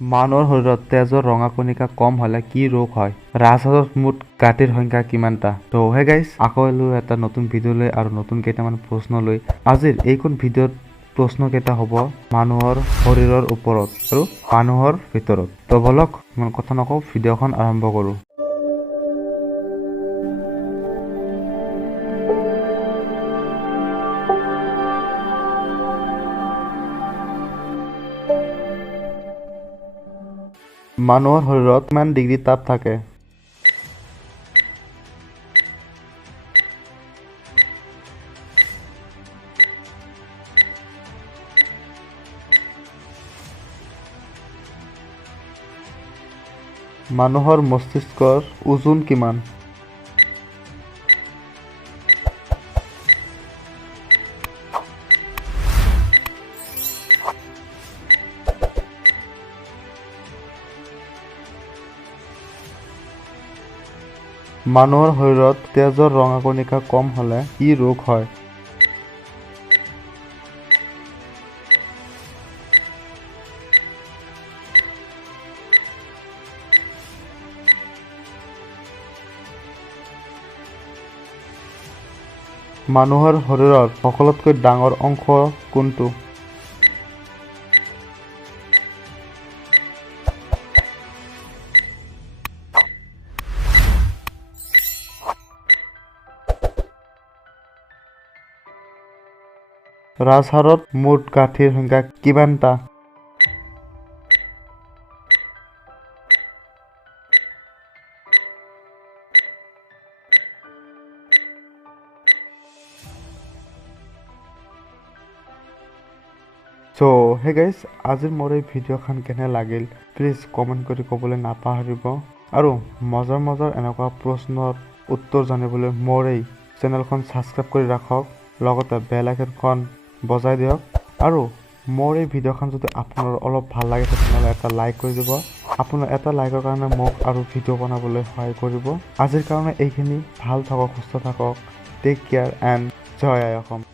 মানুহৰ শৰীৰত তেজৰ ৰঙা কণিকা কম হলে কি ৰোগ হয়? ৰাজহাড়ত মুঠ গাঁঠিৰ সংখ্যা কিমানটা? তো হে গাইজ, আকৌ এটা নতুন ভিডিঅ' লৈ আৰু নতুন কেইটামান প্ৰশ্ন লৈ আজিৰ এইখন ভিডিঅ'ত প্ৰশ্ন কেইটা হ'ব মানুহৰ শৰীৰৰ ওপৰত আৰু মানুহৰ ভিতৰত। তো বলক ইমান কথা নকওঁ, ভিডিঅ'খন আৰম্ভ কৰোঁ। মানুহৰ শৰীৰত কিমান ডিগ্ৰী তাপ থাকে? মানুহৰ মস্তিষ্কৰ ওজন কিমান? মানুহৰ শৰীৰত তেজৰ ৰঙা কণিকা কম হলে কি ৰোগ হয়? মানুহৰ শৰীৰৰ সকলোতকৈ ডাঙৰ অংশ কোনটো? ৰাজহাড়ত মুঠ গাঁঠিৰ সংখ্যা কিমানটা? So hey guys, আজিৰ মোৰ এই ভিডিঅ'খন কেনে লাগিল প্লিজ কমেণ্ট কৰি ক'বলৈ নাপাহৰিব আৰু মজাৰ এনেকুৱা প্ৰশ্নৰ উত্তৰ জানিবলৈ মোৰ এই চেনেলখন ছাবস্ক্ৰাইব কৰি ৰাখক, লগতে বেল আইকনখন বজাই দিয়ক আৰু মোৰ এই ভিডিঅ'খন যদি আপোনাৰ অলপ ভাল লাগে তেতিয়াহ'লে এটা লাইক কৰি দিব। আপোনাৰ এটা লাইকৰ কাৰণে মোক আৰু ভিডিঅ' বনাবলৈ সহায় কৰিব। আজিৰ কাৰণে এইখিনি, ভাল থাকক, সুস্থ থাকক, টেক কেয়াৰ এণ্ড জয় আই অসম।